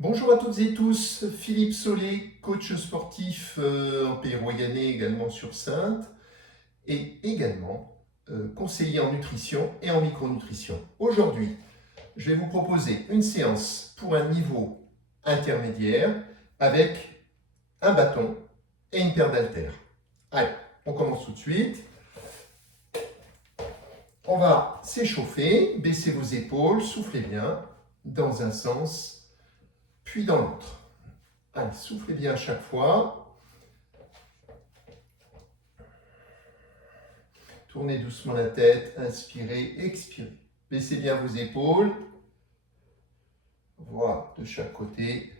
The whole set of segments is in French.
Bonjour à toutes et tous, Philippe Solé, coach sportif en Pays Royannais, également sur Saintes, et également conseiller en nutrition et en micronutrition. Aujourd'hui, je vais vous proposer une séance pour un niveau intermédiaire avec un bâton et une paire d'haltères. Allez, on commence tout de suite. On va s'échauffer, baissez vos épaules, soufflez bien dans un sens, puis dans l'autre. Allez, soufflez bien à chaque fois. Tournez doucement la tête, inspirez, expirez. Baissez bien vos épaules. Voilà, de chaque côté.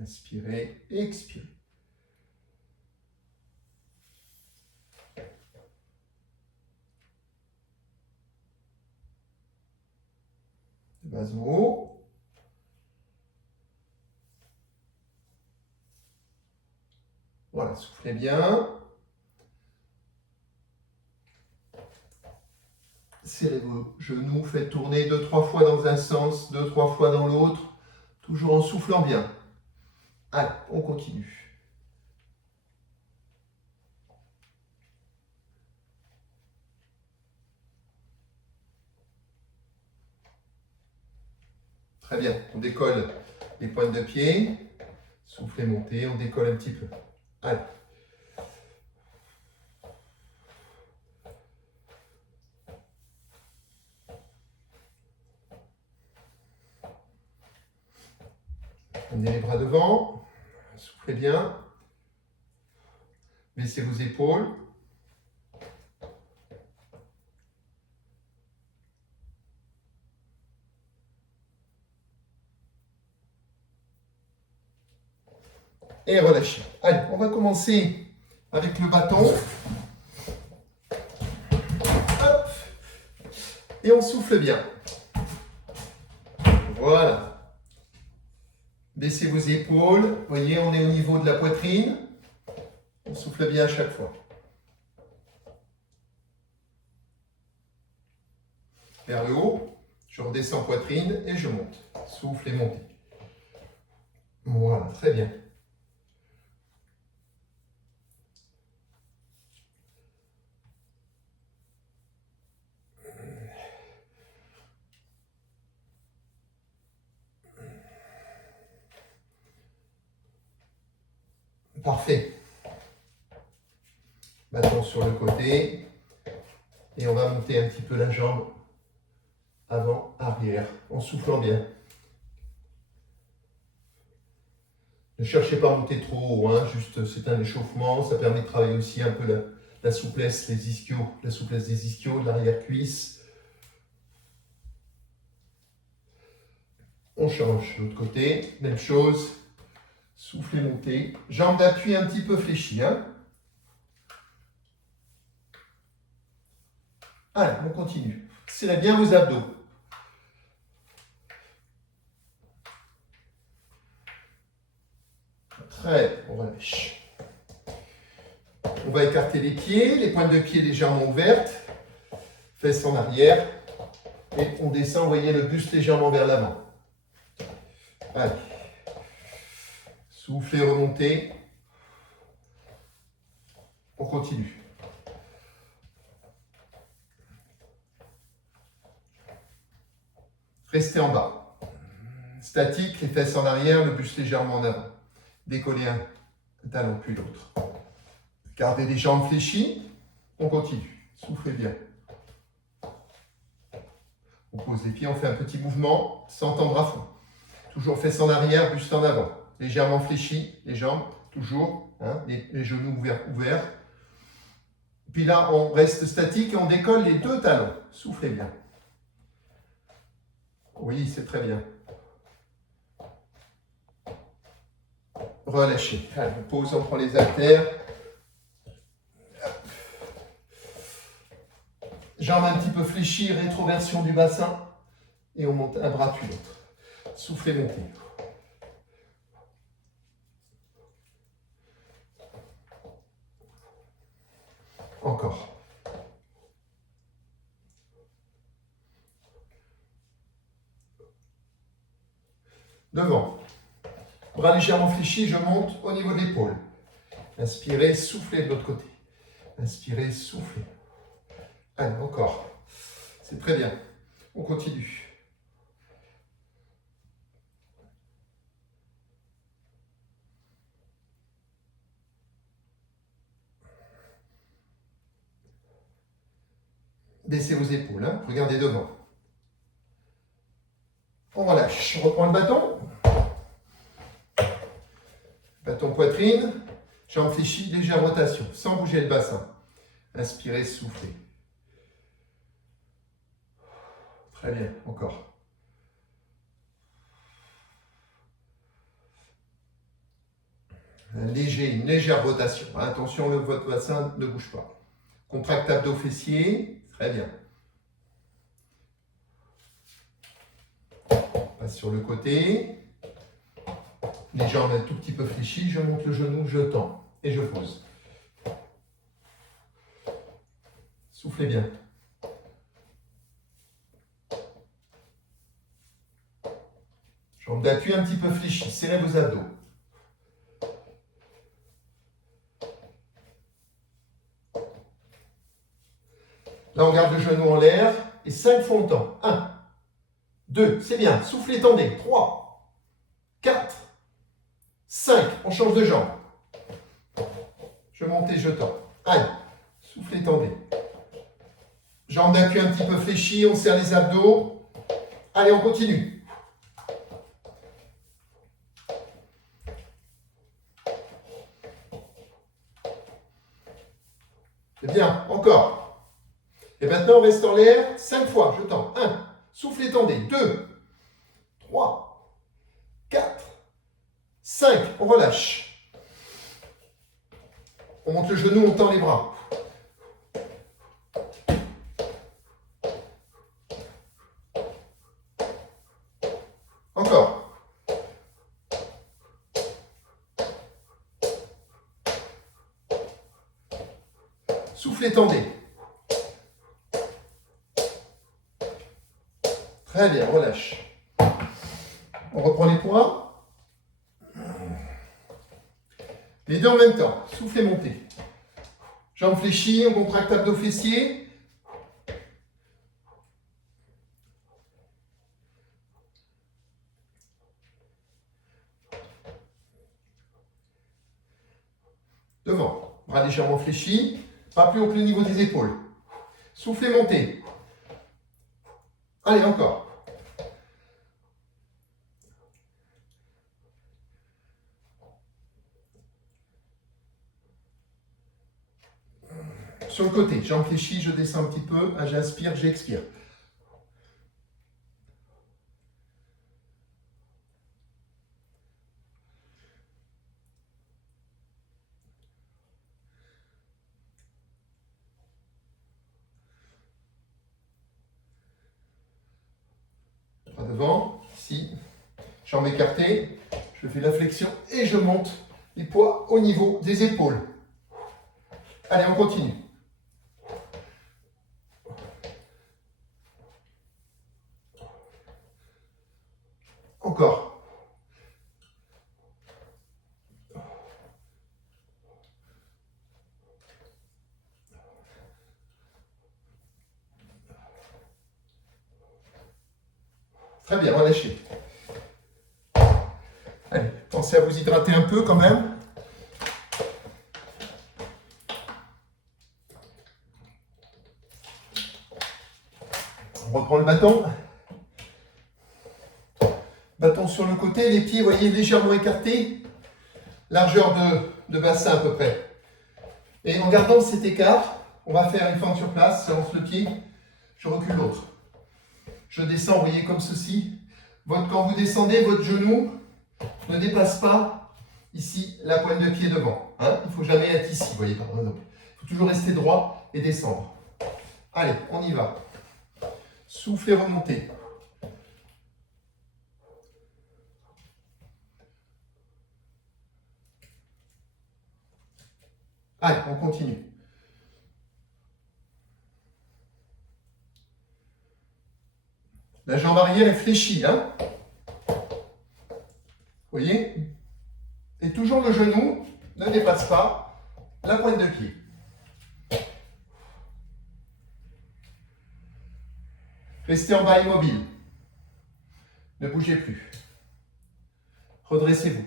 Inspirez, expirez. Bas en haut. Voilà, soufflez bien. Serrez vos genoux, faites tourner 2-3 fois dans un sens, 2-3 fois dans l'autre, toujours en soufflant bien. Allez, on continue. Très bien, on décolle les pointes de pied. Soufflez, montez, on décolle un petit peu. Allez. Amenez les bras devant, soufflez bien, baissez vos épaules. Et relâchez. Allez, on va commencer avec le bâton. Hop. Et on souffle bien. Voilà. Baissez vos épaules. Vous voyez, on est au niveau de la poitrine. On souffle bien à chaque fois. Vers le haut. Je redescends poitrine et je monte. Souffle et montez. Voilà, très bien. Parfait. Bâton sur le côté. Et on va monter un petit peu la jambe avant, arrière, en soufflant bien. Ne cherchez pas à monter trop haut, hein, juste c'est un échauffement, ça permet de travailler aussi un peu la souplesse, les ischios, la souplesse des ischios, de l'arrière-cuisse. On change de l'autre côté, même chose, soufflez, montez, jambes d'appui un petit peu fléchies. Hein. Allez, on continue. Serrez bien vos abdos. Très, on relâche. On va écarter les pieds, les pointes de pied légèrement ouvertes, fesses en arrière, et on descend, vous voyez le buste légèrement vers l'avant. Allez. Soufflez, remontez. On continue. Restez en bas. Statique, les fesses en arrière, le buste légèrement en avant. Décollez un talon puis l'autre. Gardez les jambes fléchies. On continue. Soufflez bien. On pose les pieds, on fait un petit mouvement sans tendre à fond. Toujours fesses en arrière, buste en avant. Légèrement fléchi, les jambes, toujours. Hein, les genoux ouverts. Puis là, on reste statique et on décolle les deux talons. Soufflez bien. Oui, c'est très bien. Relâchez. Allez, on pose, on prend les haltères. Jambes un petit peu fléchies, rétroversion du bassin. Et on monte un bras puis l'autre. Soufflez, montez. Encore. Devant. Bras légèrement fléchis, je monte au niveau de l'épaule. Inspirez, soufflez de l'autre côté. Inspirez, soufflez. Allez, encore. C'est très bien. On continue. Baissez vos épaules, hein. Regardez devant. On relâche. On reprend le bâton. Bâton poitrine. Jambes fléchies, légère rotation, sans bouger le bassin. Inspirez, soufflez. Très bien, encore. Une légère rotation. Attention, votre bassin ne bouge pas. Contracte abdos fessiers. Très bien. On passe sur le côté. Les jambes un tout petit peu fléchies. Je monte le genou, je tends. Et je pose. Soufflez bien. Jambes d'appui un petit peu fléchies. Serrez vos abdos. Là, on garde le genou en l'air. Et 5 fois on tend. 1, 2, c'est bien. Soufflez, tendez. 3, 4, 5. On change de jambe. Je monte et je tends. Allez. Soufflez, tendez. Jambes d'appui un petit peu fléchies. On serre les abdos. Allez, on continue. C'est bien. Encore. Et maintenant, on reste en l'air 5 fois. Je tends. 1. Soufflez, tendez. 2, 3, 4, 5. On relâche. On monte le genou, on tend les bras. Encore. Soufflez, tendez. Très bien, relâche. On reprend les poids. Les deux en même temps. Soufflez, montez. Jambes fléchies, on contracte abdos fessiers. Devant. Bras légèrement fléchis. Pas plus haut que le niveau des épaules. Soufflez, montez. Allez, encore. Sur le côté, jambes fléchies, je descends un petit peu. J'inspire, j'expire. Bras devant, ici. Jambes écartées. Je fais la flexion et je monte les poids au niveau des épaules. Allez, on continue. Encore. Très bien, relâchez. Allez, pensez à vous hydrater un peu quand même. On reprend le bâton. Bâton sur le côté, les pieds, voyez, légèrement écartés. Largeur de bassin à peu près. Et en gardant cet écart, on va faire une fente sur place. J'avance le pied, je recule l'autre. Je descends, vous voyez, comme ceci. Quand vous descendez, votre genou ne dépasse pas ici la pointe de pied devant. Hein, il ne faut jamais être ici, vous voyez, par exemple. Il faut toujours rester droit et descendre. Allez, on y va. Soufflez, remontez. Allez, on continue. La jambe arrière est fléchie. Hein, voyez? Et toujours le genou ne dépasse pas la pointe de pied. Restez en bas immobile. Ne bougez plus. Redressez-vous.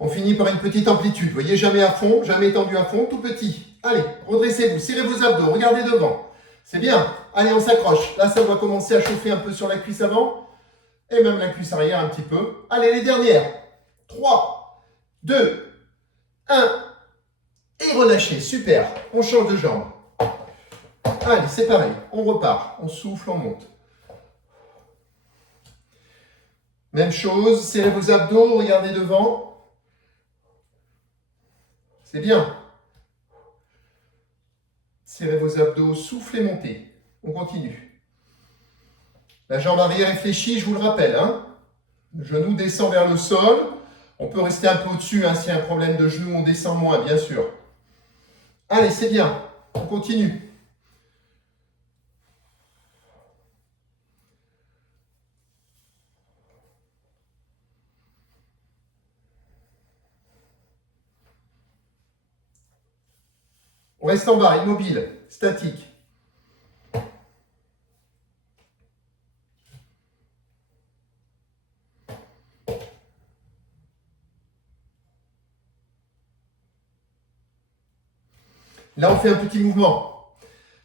On finit par une petite amplitude. Vous voyez, jamais à fond, jamais étendu à fond, tout petit. Allez, redressez-vous, serrez vos abdos, regardez devant. C'est bien. Allez, on s'accroche. Là, ça doit commencer à chauffer un peu sur la cuisse avant. Et même la cuisse arrière un petit peu. Allez, les dernières. 3, 2, 1. Et relâchez. Super. On change de jambe. Allez, c'est pareil. On repart. On souffle, on monte. Même chose. Serrez vos abdos, regardez devant. C'est bien. Serrez vos abdos, soufflez, montez. On continue. La jambe arrière est fléchie, je vous le rappelle. Hein. Le genou descend vers le sol. On peut rester un peu au-dessus. Hein, s'il y a un problème de genou, on descend moins, bien sûr. Allez, c'est bien. On continue. On reste en bas, immobile, statique. Là, on fait un petit mouvement.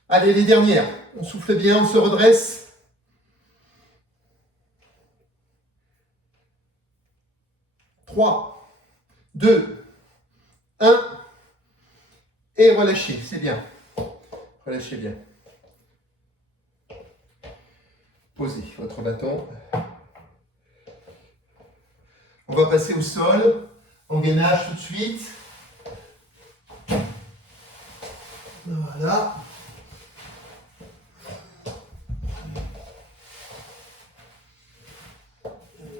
Allez, les dernières. On souffle bien, on se redresse. Trois, 2, 1. Et relâchez, c'est bien. Relâchez bien. Posez votre bâton. On va passer au sol. En gainage tout de suite. Voilà.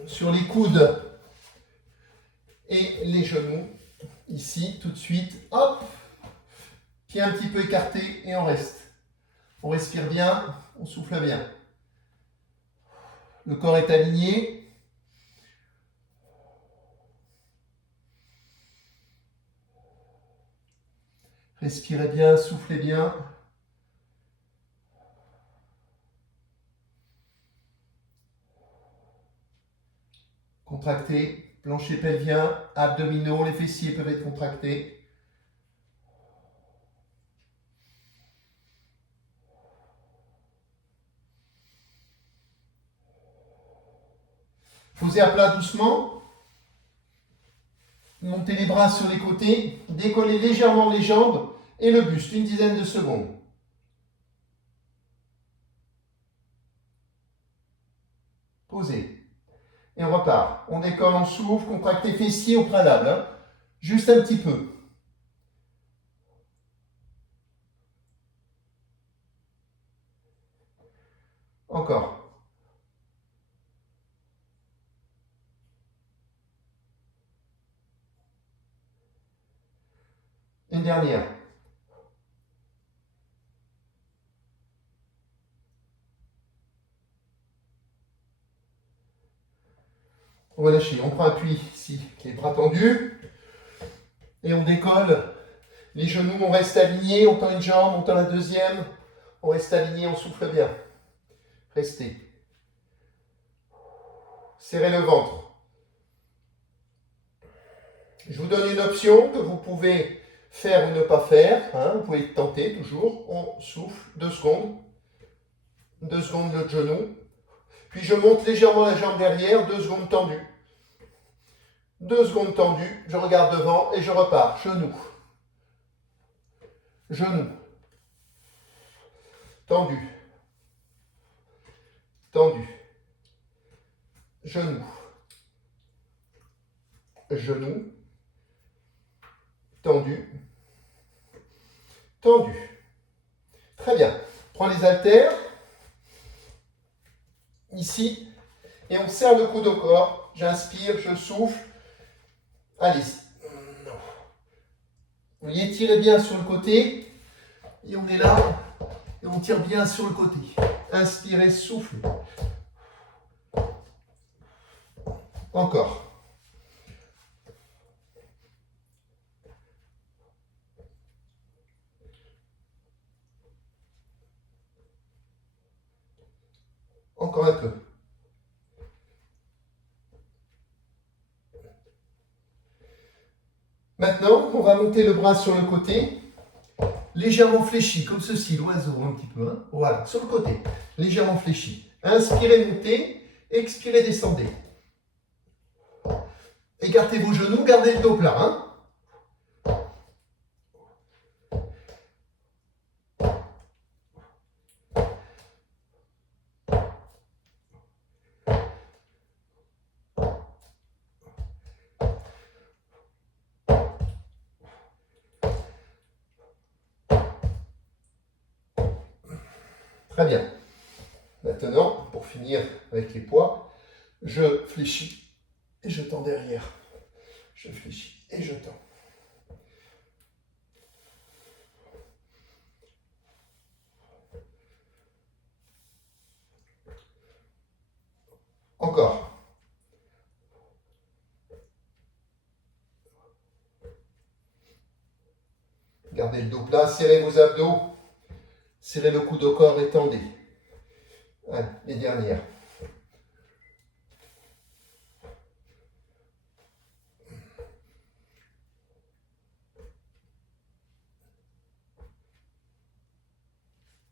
Sur les coudes et les genoux. Ici, tout de suite. Hop. Pied un petit peu écarté et on reste. On respire bien, on souffle bien. Le corps est aligné. Respirez bien, soufflez bien. Contractez, plancher pelvien, abdominaux, les fessiers peuvent être contractés. Posez à plat doucement. Montez les bras sur les côtés. Décollez légèrement les jambes et le buste, une dizaine de secondes. Posez. Et on repart. On décolle, on souffle, contractez fessiers au préalable. Hein. Juste un petit peu. Encore. Une dernière. Relâchez. On prend appui ici, les bras tendus. Et on décolle. Les genoux, on reste alignés. On tend une jambe, on tend la deuxième. On reste aligné, on souffle bien. Restez. Serrez le ventre. Je vous donne une option que vous pouvez faire ou ne pas faire. Hein, vous pouvez tenter toujours. On souffle 2 secondes. 2 secondes le genou. Puis je monte légèrement la jambe derrière. 2 secondes tendues. 2 secondes tendues. Je regarde devant et je repars. Genou. Genou. Tendu. Tendu. Genou. Genou. Tendu. Tendu. Très bien. Prends les haltères. Ici. Et on serre le coude au corps. J'inspire, je souffle. Allez. Vous voyez, tirez bien sur le côté. Et on est là. Et on tire bien sur le côté. Inspirez, soufflez. Encore. Encore un peu. Maintenant, on va monter le bras sur le côté, légèrement fléchi, comme ceci, l'oiseau un petit peu. Hein. Voilà, sur le côté, légèrement fléchi. Inspirez, montez, expirez, descendez. Écartez vos genoux, gardez le dos plat. Hein. Très bien. Maintenant, pour finir avec les poids, je fléchis et je tends derrière. Je fléchis et je tends. Encore. Gardez le dos plat, serrez vos abdos, serrez le coude au corps et tendez. Allez, les dernières.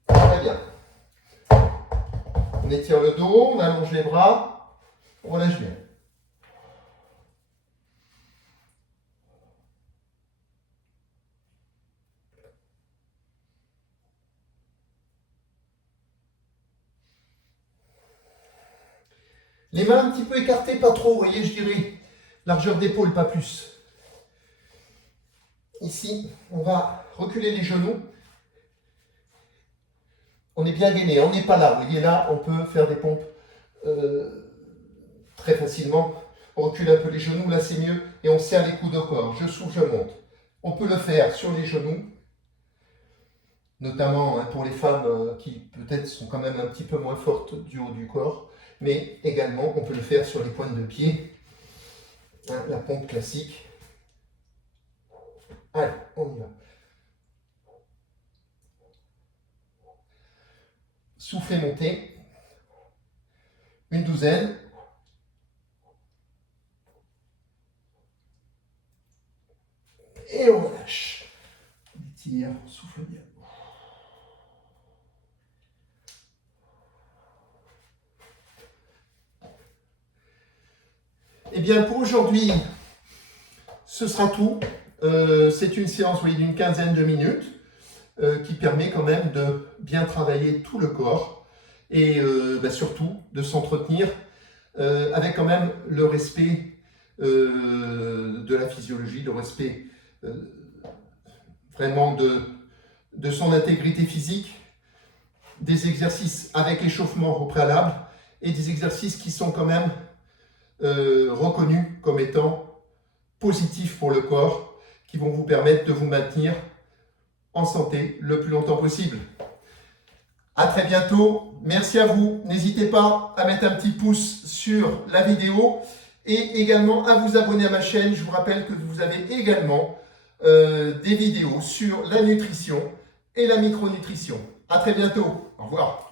Très bien. On étire le dos, on allonge les bras, on relâche bien. Les mains un petit peu écartées, pas trop, vous voyez, je dirais, largeur d'épaule, pas plus. Ici, on va reculer les genoux. On est bien gainé, on n'est pas là. Vous voyez, là, on peut faire des pompes très facilement. On recule un peu les genoux, là c'est mieux, et on serre les coudes au corps. Je souffle, je monte. On peut le faire sur les genoux, notamment pour les femmes qui peut-être sont quand même un petit peu moins fortes du haut du corps, mais également on peut le faire sur les pointes de pied, la pompe classique. Allez, on y va. Soufflez, montez. Une douzaine. Et on relâche. On étire, on souffle bien. Eh bien, pour aujourd'hui, ce sera tout. C'est une séance d'une quinzaine de minutes qui permet quand même de bien travailler tout le corps et surtout de s'entretenir avec quand même le respect de la physiologie, le respect vraiment de son intégrité physique, des exercices avec échauffement au préalable et des exercices qui sont quand même reconnus comme étant positifs pour le corps, qui vont vous permettre de vous maintenir en santé le plus longtemps possible. À très bientôt, merci à vous. N'hésitez pas à mettre un petit pouce sur la vidéo et également à vous abonner à ma chaîne. Je vous rappelle que vous avez également des vidéos sur la nutrition et la micronutrition. À très bientôt. Au revoir.